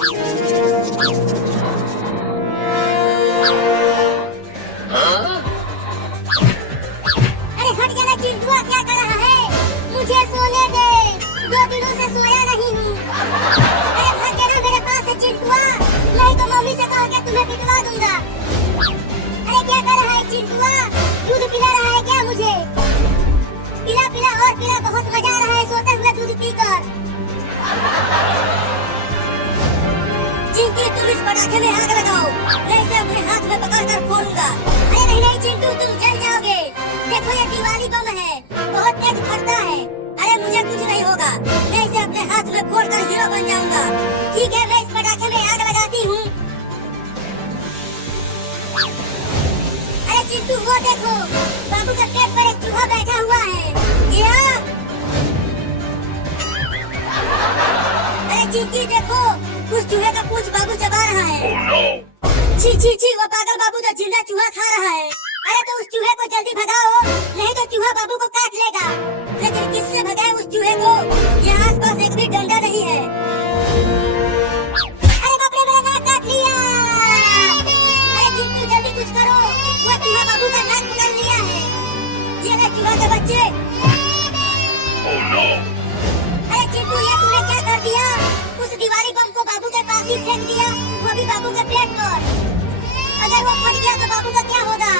अरे हट जाना चिंटुआ, क्या कर रहा है? मुझे सोने दे, 2 दिनों से सोया नहीं हूँ। अरे हट जाना मेरे पास से चिंटुआ, नहीं तो मम्मी से कह के तुम्हें पिटवा दूंगा। अरे क्या कर रहा है चिंटुआ? दूध पिला रहा है क्या मुझे? पिला पिला और पिला, बहुत मजा आ रहा है सोते हुए दूध पीकर। चिंटू तुम इस पटाखे में आग लगाओ, नहीं तो अपने हाथ में पकड़कर फोड़ूंगा। अरे नहीं नहीं चिंटू, तुम जल जाओगे। देखो ये दिवाली बम है, बहुत तेज फटता है। अरे मुझे कुछ नहीं होगा, मैं इसे अपने हाथ में फोड़कर हीरो बन जाऊंगा। ठीक है, मैं इस पटाखे में आग लगाती हूँ। अरे चिंटू वो देखो, बाबू के पेट पर एक चूहा बैठा हुआ है। क्या? अरे चिंकी देखो, उस चूहे का पूंछ बाबू चबा रहा है। छी छी छी, वो पागल बाबू तो जिंदा चूहा खा रहा है। अरे तो उस चूहे को जल्दी भगाओ, नहीं तो चूहा बाबू को काट लेगा। लेकिन किससे भगाए उस चूहे को? यहाँ आसपास एक भी डंडा नहीं है। अरे बाप रे, मेरा नाक काट लिया। अरे चिंटू जल्दी कुछ करो, वो चूहा बाबू का नाक पकड़ लिया है। ये ले चूहा के बच्चे। अरे चिंटू ये तूने क्या कर दिया? उस दिवाली बम को बाबू के पास ही फेंक दिया, वो भी बाबू के पेट पर। अगर वो फट गया तो बाबू का क्या होगा?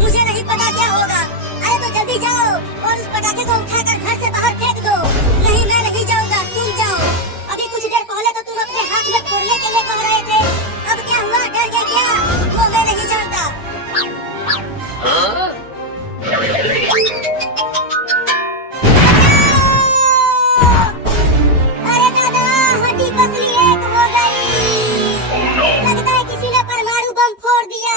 मुझे नहीं पता क्या होगा। अरे तो जल्दी जाओ और उस पटाखे को उठाकर घर से बाहर फेंक दो। नहीं मैं नहीं जाऊंगा, तुम जाओ। अभी कुछ देर पहले तो तुम अपने हाथ में फोड़ने के लिए कह रहे थे, अब क्या हुआ? डर गए क्या? वो मैं नहीं जानता। अरे दादा, हड्डी पसली एक हो गई। लगता है किसी ने परमाणु बम फोड़ दिया।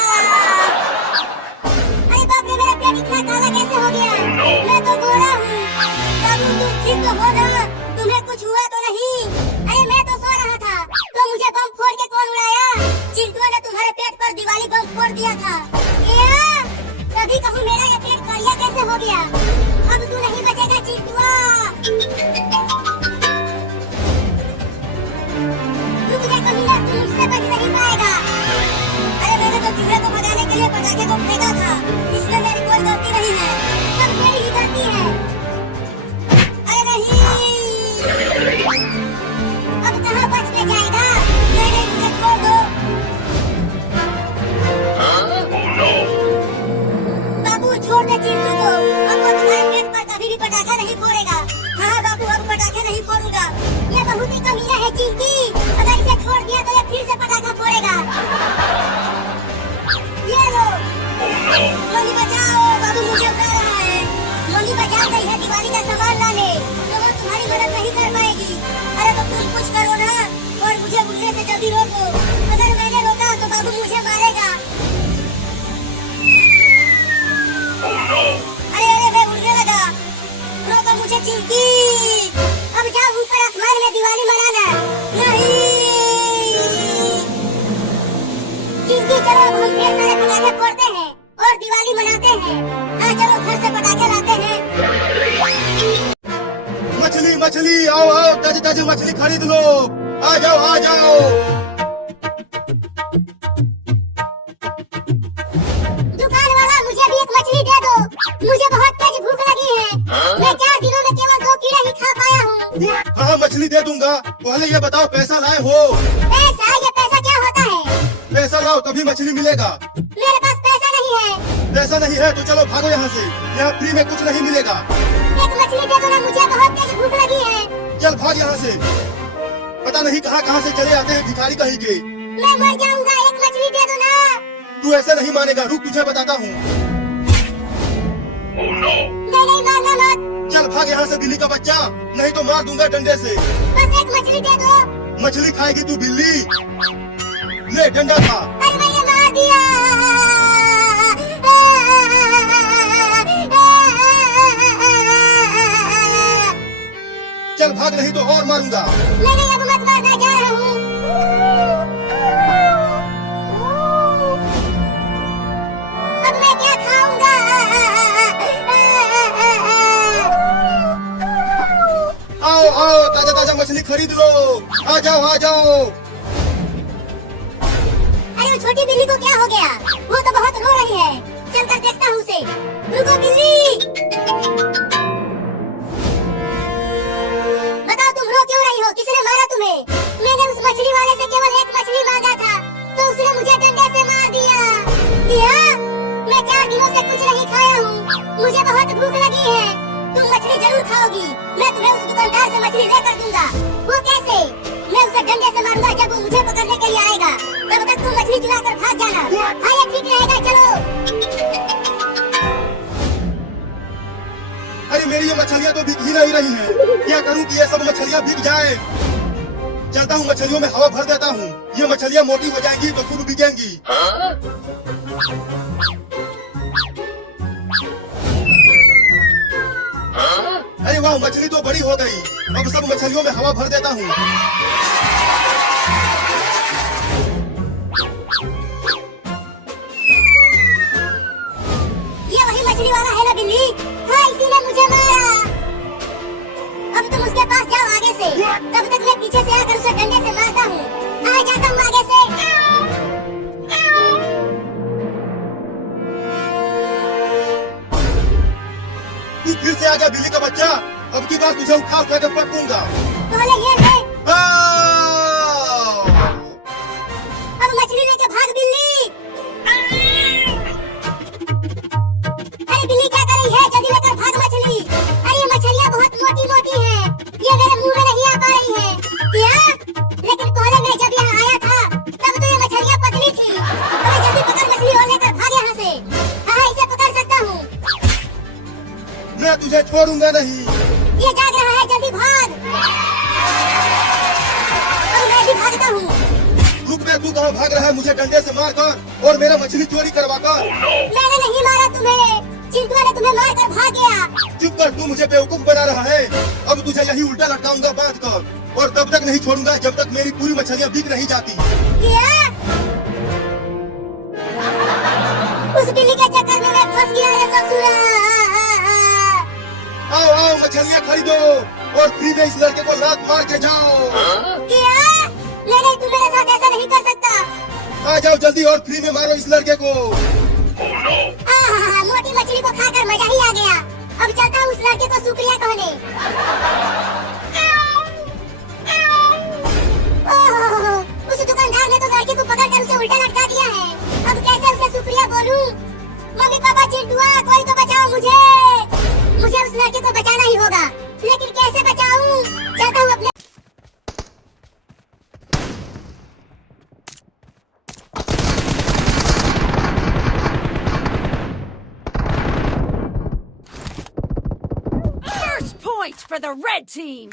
अरे बाप रे, मेरा पेट इतना काला कैसे हो गया? मैं तो गोरा हूँ। बाबू तुम ठीक तो हो ना? तुम्हें कुछ हुआ तो नहीं? अरे मैं तो सो रहा था, तो मुझे बम फोड़ के कौन उड़ाया? चिंटू ने तुम्हारे पेट पर दिवाली बम फोड़ दिया था। क्या? तभी कहूँ मेरा ये पेट करिया कैसे हो गया? अब तू नहीं बचेगा चिंटुआ। रुक जा कमीना, तू मुझसे बच नहीं पाएगा। अरे मैंने तो चूहे को भगाने के लिए पटाखे को फेंका था, इसमें मेरी कोई गलती नहीं है, सब मेरी ही गलती है। अरे नहीं, अब कहाँ बच के जाएगा? नहीं नहीं, मुझे छोड़ दो। बाबू छोड़ दे चिंटू को, अब वो तुम्हारे पेट पर कभी भी पटाखा नहीं फोड़ेगा। हाँ बाबू, अब पटाखे नहीं फोड़ूंगा। ये बहुत ही कमीना है चिंकी, अगर इसे छोड़ दिया तो ये फिर से पटाखा फोड़ेगा। ये लो, लोली बचाओ, बाबू मुझे उड़ा रहा है। लोली बचा गई है दिवाली का सामान लाने, तो वो तुम्हारी मदद नहीं कर पाएगी। अरे तो तुम कुछ करो ना, और मुझे उड़ने से जल्दी रोको। अगर मैंने रोका तो बाबू मुझे मारेगा। अरे अरे, मैं उड़ने लगा, रोको मुझे चिंकी। अब जाओ ऊपर आसमान में दिवाली मनाना। नहीं चिंकी, चलो अब हम ढेर सारे पटाखे फोड़ते हैं और दिवाली मनाते हैं। हाँ चलो, घर से पटाखे लाते हैं। मछली मछली, आओ आओ, ताजी ताजी मछली खरीद लो। आ जाओ आ जाओ। दुकान वाला, मुझे भी एक मछली दे दो, मुझे बहुत तेज भूख लगी है। मैं 4 दिनों में केवल 2 कीड़े ही खा पाया हूँ। हाँ मछली दे दूंगा, पहले ये बताओ पैसा लाए हो? पैसा? ये पैसा क्या होता है? पैसा लाओ तभी मछली मिलेगा। मेरे पास पैसा नहीं है। पैसा नहीं है तो चलो भागो यहाँ से, यहाँ फ्री में कुछ नहीं मिलेगा। एक मछली दे दो ना, मुझे बहुत तेज भूख लगी है। चल भाग यहाँ से, पता नहीं कहाँ कहाँ से चले आते हैं भिखारी कहीं के। मैं मर जाऊंगा, एक मछली दे दो ना। तू ऐसे नहीं मानेगा, रुक तुझे बताता हूँ। नहीं मारना मत। चल भाग यहाँ से बिल्ली का बच्चा, नहीं तो मार दूंगा डंडे से। बस एक मछली दे दो। मछली खाएगी तू बिल्ली? ले डंडा खा। अरे मैंने मार दिया। चल भाग, नहीं तो और मारूंगा। नहीं अब मत मारना, जा रहा हूँ। अब मैं क्या खाऊंगा? आओ आओ, ताजा ताजा मछली खरीद लो। आ जाओ आ जाओ। अरे छोटी बिल्ली को क्या हो गया? वो तो बहुत रो रही है। चलकर देखता हूँ उसे। रुको बिल्ली। बताओ तुम रो क्यों रही हो? किसने मारा तुम्हें? मैंने उस मछली वाले से केवल एक मछली मांगा था, तो उसने मुझे डंडे से मार दिया। मैं 4 दिनों से कुछ नहीं खाया हूँ। मुझे बहुत भूख लगी है। तुम मछली जरूर खाओगी। मैं तुम्हें उस दुकानदार से मछली लेकर दूंगा। वो कैसे? मैं उसे डंडे से मारूंगा जब वो मुझे पकड़ने के लिए आएगा। तब तक तुम मछली चुरा कर भाग जाना। हाँ ये ठीक रहेगा, चलो। अरे मेरी ये मछलियाँ तो बिक ही नहीं रही हैं। क्या करूँ कि ये सब मछलियाँ बिक जाए? चलता हूँ, मछलियों में हवा भर देता हूँ। ये मछलियाँ मोटी हो जाएंगी तो खूब बिकेंगी। अरे वाह, मछली तो बड़ी हो गई। अब सब मछलियों में हवा भर देता हूँ। ये वही मछली वाला है ना बिल्ली? हाँ, इसी ने मुझे मारा। अब तुम उसके पास जाओ आगे से। तब तक मैं पीछे से आकर उसे डंडे से मारता हूँ। आ जाता हूँ आगे से। तू फिर से आ गया बिल्ली का बच्चा। अब की बार तुझे उठा उठा कर पटकूंगा। पहले ये ले। आओ! अब मछली लेके भाग बिल्ली। अरे बिल्ली क्या कर रही है? जल्दी लेकर भाग मछली। अरे ये मछलियाँ बहुत मोटी मोटी हैं। ये मेरे मुंह में नहीं आ पा रही है। लेकिन पहले मैं जब यहाँ आया था तब तो ये मछलियाँ पतली थी। अरे जल्दी पकड़ मछली और लेकर भाग यहाँ से। हाँ, इसे पकड़ सकता हूँ। मैं तुझे छोड़ूंगा नहीं। ये जाग रहा है, जल्दी भाग। अब मैं भी भागता हूँ। रुक बे, तू कहाँ भाग रहा है? मुझे डंडे से मारकर और मेरा मछली चोरी करवाकर। मैंने नहीं मारा तुम्हें। चिंटू ने तुम्हें मार कर भाग गया। चुप कर, तू मुझे बेवकूफ बना रहा है। अब तुझे यही उल्टा लटकाऊंगा बांध कर, और तब तक नहीं छोड़ूंगा जब तक मेरी पूरी मछलियाँ बिक नहीं जाती। क्या? उस बिल्ली के चक्कर में मैं फंस गया रे ससुरा। आओ आओ, मछलियाँ खरीदो और फ्री में इस लड़के को लात मार के जाओ। क्या? नहीं, तुम मेरे साथ ऐसा नहीं कर सकता। आ जाओ जल्दी और फ्री में मारो इस लड़के को। मोटी मछली को खाकर मजा ही आ गया। अब चलता हूँ उस लड़के को शुक्रिया कहने। ओह, उस दुकानदार ने तो लड़के को पकड़कर उसे उल्टा लटका दिया है। अब कैसे उसे शुक्रिया बोलूं? मम्मी पापा, चिंटुआ, कोई तो बचाओ मुझे। मुझे उस लड़के को बचाना ही होगा, लेकिन कैसे बचाऊं? चलता हूँ अपने। First point for the red team!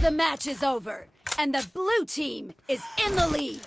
The match is over, and the blue team is in the lead.